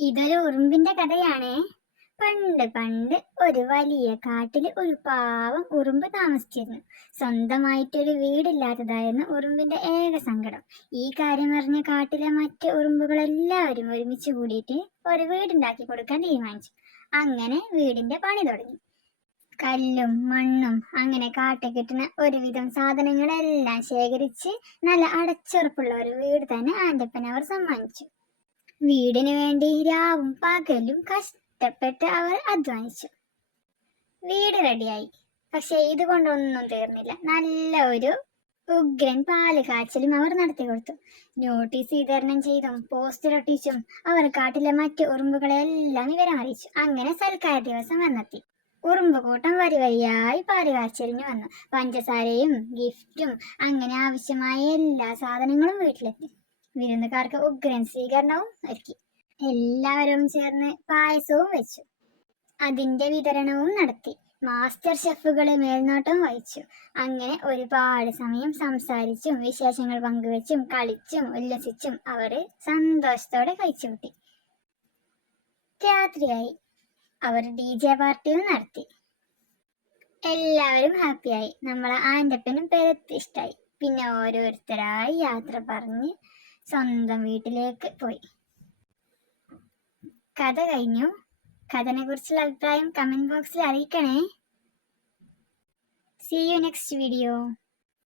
ഇതൊരു ഉറുമ്പിന്റെ കഥയാണേ. പണ്ട് പണ്ട് ഒരു വലിയ കാട്ടില് ഒരു പാവം ഉറുമ്പ് താമസിച്ചിരുന്നു. സ്വന്തമായിട്ടൊരു വീടില്ലാത്തതായിരുന്നു ഉറുമ്പിന്റെ ഏക സങ്കടം. ഈ കാര്യം അറിഞ്ഞ കാട്ടിലെ മറ്റ് ഉറുമ്പുകളെല്ലാവരും ഒരുമിച്ച് കൂടിയിട്ട് ഒരു വീടുണ്ടാക്കി കൊടുക്കാൻ തീരുമാനിച്ചു. അങ്ങനെ വീടിന്റെ പണി തുടങ്ങി. കല്ലും മണ്ണും അങ്ങനെ കാട്ടിൽ കിട്ടുന്ന ഒരുവിധം സാധനങ്ങളെല്ലാം ശേഖരിച്ച് നല്ല അടച്ചുറപ്പുള്ള ഒരു വീട് തന്നെ ആൻ്റപ്പൻ അവർ സമ്മാനിച്ചു. വീടിനു വേണ്ടി രാവും പകലും കഷ്ടപ്പെട്ട് അവർ അധ്വാനിച്ചു. വീട് റെഡിയായി. പക്ഷെ ഇതുകൊണ്ടൊന്നും തീർന്നില്ല. നല്ല ഒരു ഉഗ്രൻ പാല് കാച്ചലും അവർ നടത്തി കൊടുത്തു. നോട്ടീസ് വിതരണം ചെയ്തും പോസ്റ്റർ ഒട്ടിച്ചും അവർ കാട്ടിലെ മറ്റു ഉറുമ്പുകളെല്ലാം വിവരം അറിയിച്ചു. അങ്ങനെ സൽക്കാര ദിവസം വന്നെത്തി. ഉറുമ്പ് കൂട്ടം വരി വരിയായി പാല് കാച്ചലിന് വന്നു. പഞ്ചസാരയും ഗിഫ്റ്റും അങ്ങനെ ആവശ്യമായ എല്ലാ സാധനങ്ങളും വീട്ടിലെത്തി. വിരുന്നുകാർക്ക് ഉഗ്രൻ സ്വീകരണവും ഒരുക്കി. എല്ലാവരും ചേർന്ന് പായസവും വെച്ചു. അതിന്റെ വിതരണവും നടത്തി. മാസ്റ്റർ ഷെഫുകളെ മേൽനോട്ടം വഹിച്ചു. അങ്ങനെ ഒരുപാട് സമയം സംസാരിച്ചും വിശേഷങ്ങൾ പങ്കുവെച്ചും കളിച്ചും ഉല്ലസിച്ചും അവർ സന്തോഷത്തോടെ കഴിച്ചുകൂട്ടി. രാത്രിയായി. അവർ DJ പാർട്ടിയും നടത്തി. എല്ലാവരും ഹാപ്പിയായി. നമ്മളെ ആൻ്റപ്പനും പെരത്തിഷ്ടായി. പിന്നെ ഓരോരുത്തരായി യാത്ര പറഞ്ഞ് സ്വന്തം വീട്ടിലേക്ക് പോയി. കഥ കഴിഞ്ഞു. കഥനെ കുറിച്ചുള്ള അഭിപ്രായം കമന്റ് ബോക്സിൽ അറിയിക്കണേ. See you next video.